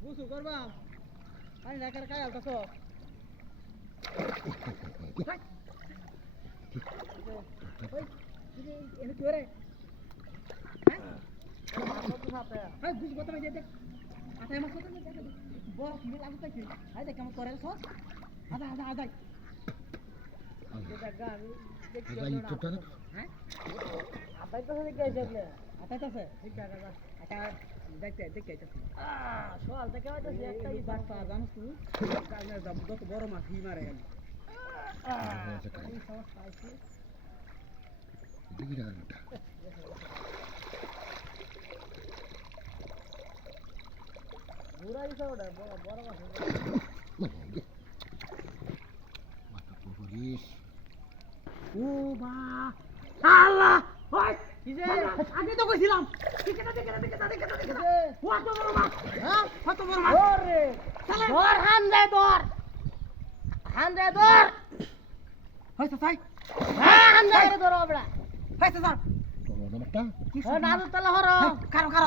Busuk korban. Kan nakar kaya alta so. Oi, ini cuare. Hah? Apa tuh apa ya? Hai, busuk kota aja dek. Ada yang masuk kan? Bor, ini lagu tadi. Hai, dek kamu korel sos. Ada. Kita gan. Ada itu kan? Hah? Apa itu sih guys ya? Apa itu sih? Apa দেখতে সোয়াল থেকে হয়তো একটাই বাচ্চা জানিস তুই কাজে যাব কত বড় মাছ হি মারে গেল এই সমস্যা আছে দিকে রাখা পুরা ইসা ওটা বড় মাছ মাথা পুলিশ ও মা আল্লাহ ওই কিজে আগে তো কইছিলাম দেখে কত বড় মাছ হ্যাঁ কত বড় মাছ ওরে ধর হান দে ধর হইছে তাই হ্যাঁ হান দে ধর ওবড়া হইছে স্যার বড় মাছটা ও নাদু তলা হরো কারো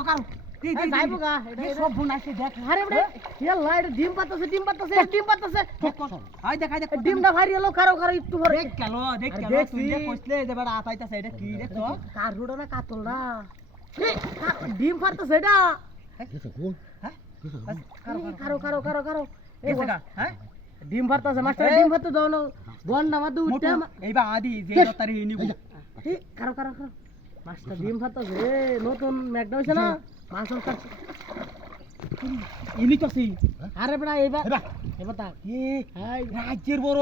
যাইবো গা এটা সব বুনাইছে দেখ আরে বড়ে ইয়াল্লা এটা ডিম পাতাছে হাই দেখ ডিমটা ভারি হলো কারো একটু ভরে দেখ গেল তুই যে কইছলে যে বড় আতাইতাছে এটা কি রে তো কারুড়া না কাতল না ডিম ফারতাছে এটা কিছু কোন হ্যাঁ কারো এই জায়গা হ্যাঁ ডিম ফারতাছে মাস্টার ডিম ফারতে দাও না বন্ডা মাদু উঠে এইবা আদি যে তারি নিব ঠিক কারো মাস্টার ডিম ফারতাছে রে নতুন ম্যাকডা হইছে না মাছ কাটছে ইনি তো সেই আরে বড়া এবার তা এ হাই রাজ্যের বড়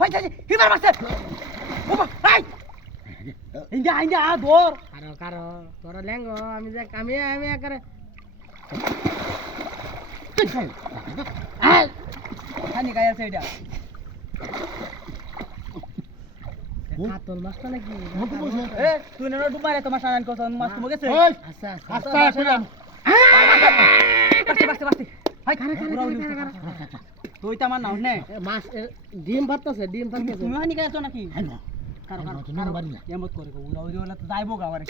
হইছে হিবার মাছ ওবা হাই ইন্দা দর কারো তোরা লেঙ্গ আমি যে আমি করে খানি গায় আছে এটা কাতল মাছটা নাকি এ তুই না ডুবারে তোমার সারান কত মাছ তুমি গেছে আচ্ছা বাস্তে হাই খারে তুই তো আমার নাও নে মাছ ডিম ভাতছে তুমি হানি গায় তো নাকি কারো এমত করে উড়াউড়ি হলে তো যাইবো গা আরে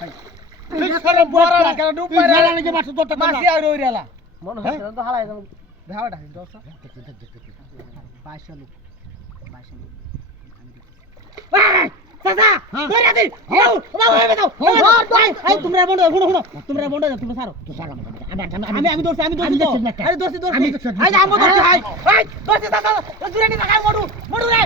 হাই এই সারা বড় না কেন ডুবারে লাগে মাছ তোটা মাছ আর ওইরালা মনে হচ্ছে তো হালাই যাবো ভাড়াটা 10 22 লোক চাচা ধরে দি হও বাবা দাও এই তোমরা বন্ধ শুনো তোমরা বন্ধ তুমি ছাড়ো আমি দৌড়ছি আরে দৌড়ছি আই আমি দৌড়ছি হাই দৌড়ছি চাচা দূরে নি থাকাই মরু রে